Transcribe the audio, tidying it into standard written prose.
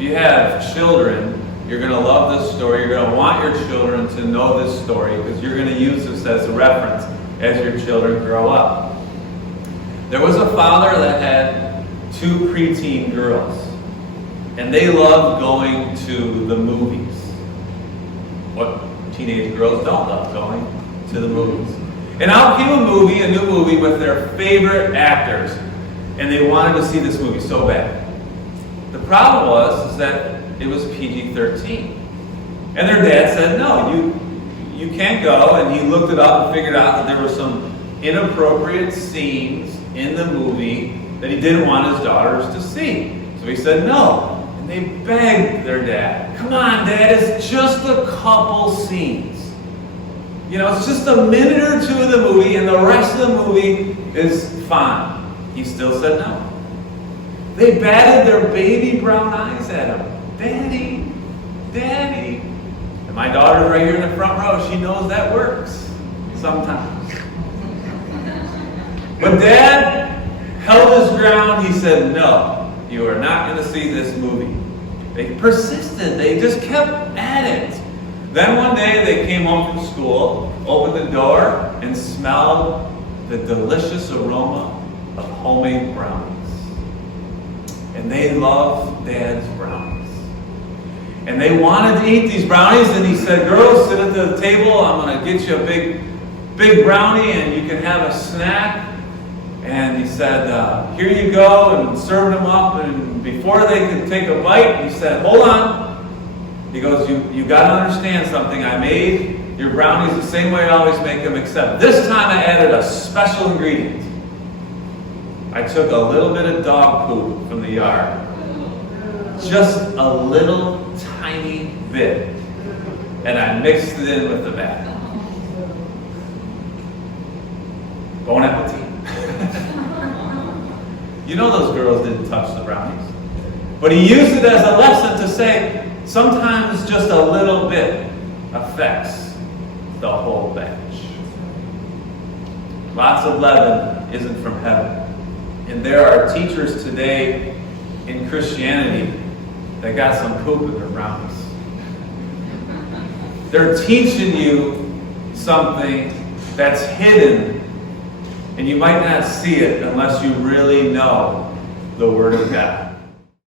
If you have children, you're going to love this story. You're going to want your children to know this story because you're going to use this as a reference as your children grow up. There was a father that had 2 preteen girls, and they loved going to the movies. What teenage girls don't love going to the movies? And out came a new movie with their favorite actors, and they wanted to see this movie so bad. The problem was that it was PG-13. And their dad said, no, you can't go, and he looked it up and figured out that there were some inappropriate scenes in the movie that he didn't want his daughters to see. So he said no. And they begged their dad, come on, Dad, it's just a couple scenes. You know, it's just a minute or 2 of the movie, and the rest of the movie is fine. He still said no. They batted their baby brown eyes at him. Daddy, Daddy. And my daughter's right here in the front row. She knows that works sometimes. When Dad held his ground, he said, no, you are not going to see this movie. They persisted. They just kept at it. Then one day they came home from school, opened the door, and smelled the delicious aroma of homemade brownies. And they loved Dad's brownies. And they wanted to eat these brownies, and he said, girls, sit at the table. I'm going to get you a big brownie, and you can have a snack. And he said, here you go, and served them up. And before they could take a bite, he said, hold on. He goes, you got to understand something. I made your brownies the same way I always make them, except this time I added a special ingredient. I took a little bit of dog poop from the yard. Just a little tiny bit. And I mixed it in with the batter. Bon appetit. You know those girls didn't touch the brownies. But he used it as a lesson to say, sometimes just a little bit affects the whole batch. Lots of leaven isn't from heaven. And there are teachers today in Christianity that got some poop in their brownies. They're teaching you something that's hidden, and you might not see it unless you really know the Word of God.